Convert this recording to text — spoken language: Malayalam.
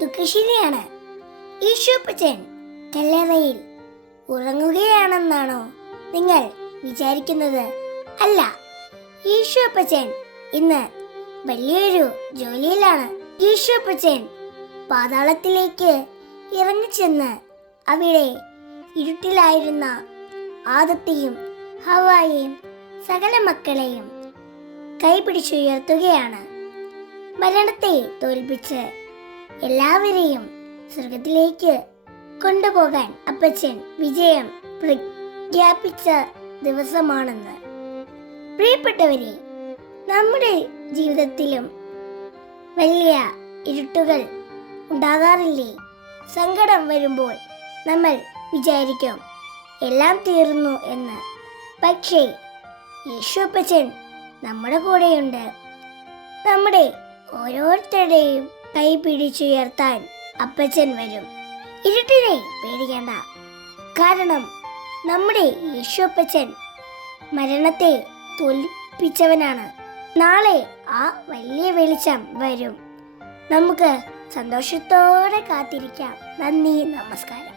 ദുഃഖശീലിയാണ്. ഈശോപ്പച്ചൻ കല്ലറയിൽ ഉറങ്ങുകയാണെന്നാണോ നിങ്ങൾ വിചാരിക്കുന്നത്? അല്ല, ഈശോപ്പച്ചൻ ഇന്ന് വലിയൊരു ജോലിയിലാണ്. ഈശോപ്പച്ചൻ പാതാളത്തിലേക്ക് ഇറങ്ങിച്ചെന്ന് അവിടെ ഇരുട്ടിലായിരുന്ന ആദത്തെയും ഹവ്വായെയും സകല മക്കളെയും കൈപിടിച്ചുയർത്തുകയാണ്. മരണത്തെ തോൽപ്പിച്ച് എല്ലാവരെയും സ്വർഗത്തിലേക്ക് കൊണ്ടുപോകാൻ അപ്പച്ചൻ വിജയം പ്രഖ്യാപിച്ച ദിവസമാണെന്ന്. പ്രിയപ്പെട്ടവരെ, നമ്മുടെ ജീവിതത്തിലും വലിയ ഇരുട്ടുകൾ ഉണ്ടാകാറില്ലേ? സങ്കടം വരുമ്പോൾ നമ്മൾ വിചാരിക്കും എല്ലാം തീർന്നു എന്ന്. പക്ഷേ യേശുപ്പച്ചൻ നമ്മുടെ കൂടെയുണ്ട്. നമ്മുടെ ഓരോരുത്തരുടെയും കൈ പിടിച്ചുയർത്താൻ അപ്പച്ചൻ വരും. ഇരുട്ടിനെ പേടിക്കേണ്ട, കാരണം നമ്മുടെ യേശുപ്പച്ചൻ മരണത്തെ തോൽപ്പിച്ചവനാണ്. നാളെ ആ വലിയ വെളിച്ചം വരും. നമുക്ക് സന്തോഷത്തോടെ കാത്തിരിക്കാം. നന്ദി, നമസ്കാരം.